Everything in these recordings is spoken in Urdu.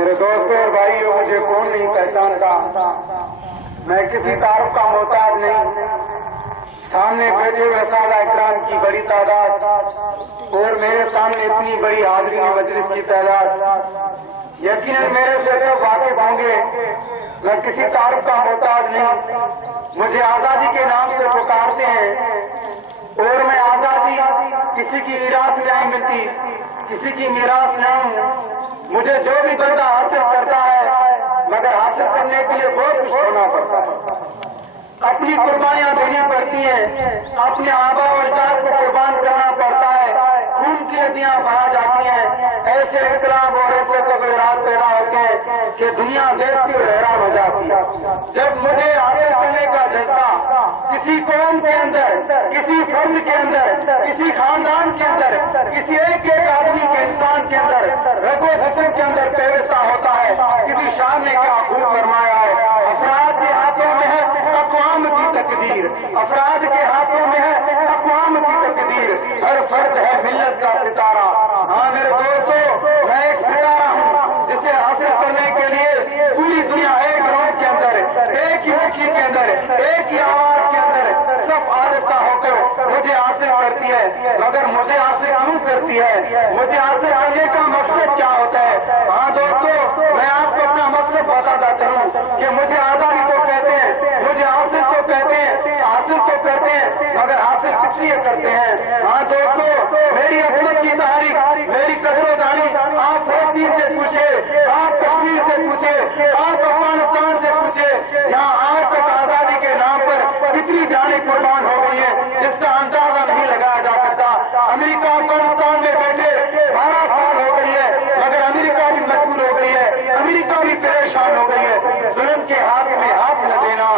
میرے دوستوں اور بھائیوں، مجھے کون نہیں پہچانتا، میں کسی تعارف کا محتاج نہیں۔ سامنے بیٹھے ہوئے سادہ اکرام کی بڑی تعداد اور میرے سامنے اتنی بڑی حاضری مجلس کی تعداد، یقیناً میرے سے سب واقف ہوں گے میں کسی تعارف کا محتاج نہیں۔ مجھے آزادی کے نام سے پکارتے ہیں اور میں آزادی کسی کی میراث میں نہیں ملتی، کسی کی میراث نہ ہوں۔ مجھے جو بھی بندہ حاصل کرتا ہے مگر حاصل کرنے کے لیے بہت کچھ ہونا پڑتا ہے، اپنی قربانیاں دینی پڑتی ہیں، اپنے آبا و اجداد کو قربان کرنا پڑتا ہے، خون کی ندیاں بہا جاتی ہیں، ایسے انقلاب اور ایسے تغیرات پیدا ہوتے ہیں کہ دنیا دیکھتی اور حیران ہو جاتی ہے۔ جب مجھے حاصل کرنے کا جذبہ کسی قوم کے اندر، کسی فرد کے اندر، کسی خاندان کے اندر، کسی ایک آدمی کے انسان کے اندر، رگ و جسم کے اندر پیوستہ ہوتا ہے، کسی شاعر نے کیا خوب فرمایا ہے، افراد کے ہاتھوں میں ہے اقوام کی تقدیر، افراد کے ہاتھوں میں ہے اقوام کی تقدیر، ہر فرد ہے ملت کا ستارہ۔ ہاں میرے دوستو، میں ایک ستارہ ہوں جسے حاصل کرنے کے لیے پوری دنیا ایک گروہ کے اندر، ایک ہی مکھی کے اندر، ایک ہی آواز کے اندر سب آہستہ ہو کر مجھے حاصل کرتی ہے۔ مگر مجھے حاصل کیوں کرتی ہے؟ مجھے حاصل کرنے کا مقصد کیا ہوتا ہے؟ ہاں دوستو، میں آپ کو اپنا مقصد بتاتا چلوں کہ مجھے آزادی کو کہتے ہیں، مجھے حاصل کو کہتے ہیں، حاصل کو کرتے ہیں، مگر حاصل کس لیے کرتے ہیں؟ ہاں دوستو، میری عصمت کی تاریخ، میری قدر و دانی آپ فلسطین سے پوچھے، آپ کشمیر سے پوچھے، آپ افغانستان سے پوچھے، یہاں آج تک آزادی کے نام پر کتنی جانیں قربان ہو گئی ہیں جس کا اندازہ نہیں لگایا جا سکتا۔ امریکہ افغانستان میں بیٹھے 12 سال ہو گئی ہے، مگر امریکہ بھی مجبور ہو گئی ہے، امریکہ بھی پریشان ہو گئی ہے۔ ظلم کے ہاتھ میں ہاتھ نہ دینا،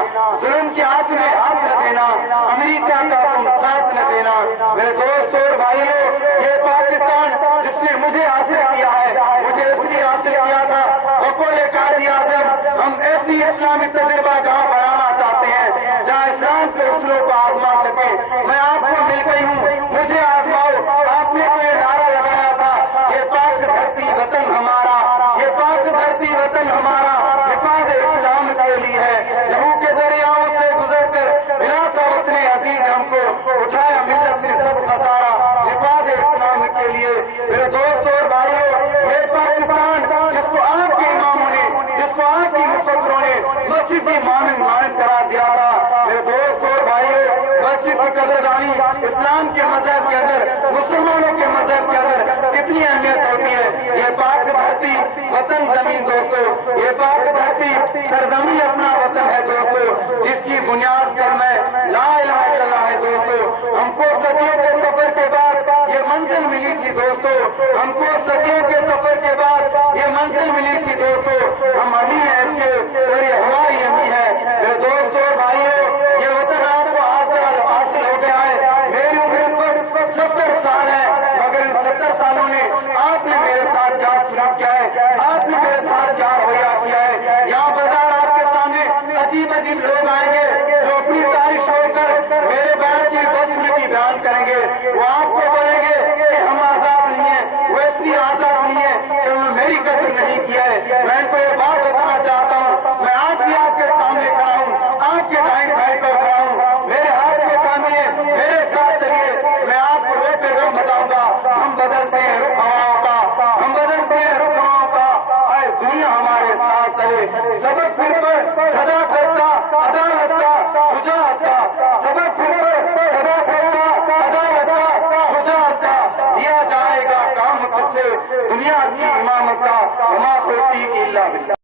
ظلم کے ہاتھ میں ہاتھ نہ دینا، امریکہ کا تم ساتھ نہ دینا۔ میرے دوستوں اور بھائیوں، یہ پاکستان جس نے مجھے حاصل کیا ہے، مجھے اس لیے حاصل کیا تھا بقول قائد اعظم، ہم ایسی اسلامی تجربہ گاہ بنانا چاہتے ہیں جہاں اسلام کے اصولوں کو آزما سکے۔ میں آپ کو مل گئی ہوں، مجھے آزماؤ۔ آپ نے تو یہ نعرہ لگایا تھا، یہ پاک دھرتی وطن ہمارا، یہ پاک دھرتی وطن ہمارا حفاظ اسلام کے لیے ہے۔ لہو کے دریاؤں سے گزر کر ملا تھا وطن عزیز، ہم کو اٹھایا ملت نے سب خسارہ حفاظ اسلام کے لیے۔ میرے دوستوں اور بھائیوں، یہ پاکستان جس کو آپ کے اماموں نے، جس کو آپ کی مفکروں نے مسجد کی مانند قرار دیا تھا، میرے دوستوں اور بھائیوں، مسجد کی قدردانی اسلام کے مذہب کے اندر، مسلمانوں کے مذہب کے اندر کتنی اہمیت ہوتی ہے۔ یہ پاک دھرتی وطن زمین دوستو، یہ پاک دھرتی سرزمین اپنا وطن ہے دوستو، جس کی بنیاد کلمہ لا الہ الا اللہ ہے دوستو۔ ہم کو صدیوں کے سفر کے بعد یہ منزل ملی تھی دوستو، ہم کو صدیوں کے سفر کے بعد یہ منزل ملی تھی دوستو۔ ہم امی ہیں اس کے اور یہ ہماری امی ہے۔ میرے دوستو اور بھائیوں، یہ وطن آپ کو حاصل ہو گیا ہے۔ میری عمر اس وقت 70 سال ہے، مگر ان 70 سالوں میں آپ نے میرے ساتھ کیا سلوک کیا ہے، آپ نے میرے ساتھ کیا رویہ کیا ہے۔ یہاں بازار آپ کے سامنے عجیب عجیب لوگ آئیں گے جو اپنی تاریخ چھوڑ کر میرے بیان کی بسمتی بیان کریں گے، وہ آپ کو بولیں گے کہ ہم آزاد نہیں ہیں، وہ اس لیے آزاد نہیں ہے کہ انہوں نے میری قدر نہیں کیا ہے۔ میں ان کو یہ بات بتانا چاہتا ہوں، میں آج بھی آپ کے سامنے کھڑا ہوں، آپ کے دائیں سائڈ پر کھڑا ہوں، میرے ہاتھ میں تھامیے، میرے ساتھ چلیے، میں آپ کو روک کے بتاؤں گا۔ ہم بدلتے ہیں رخ ہواؤں کا، ہم بدلتے ہیں رخ ہواؤں کا، اے دنیا ہمارے ساتھ چلے۔ سبق پھر پر صداقت کا، عدالت کا، شجاعت کا، سبق پھر پر صداقت کا، عدالت کا، شجاعت کا، دیا جائے گا کام تجھ سے دنیا کی امامت کا، وما توفیقی الا باللہ۔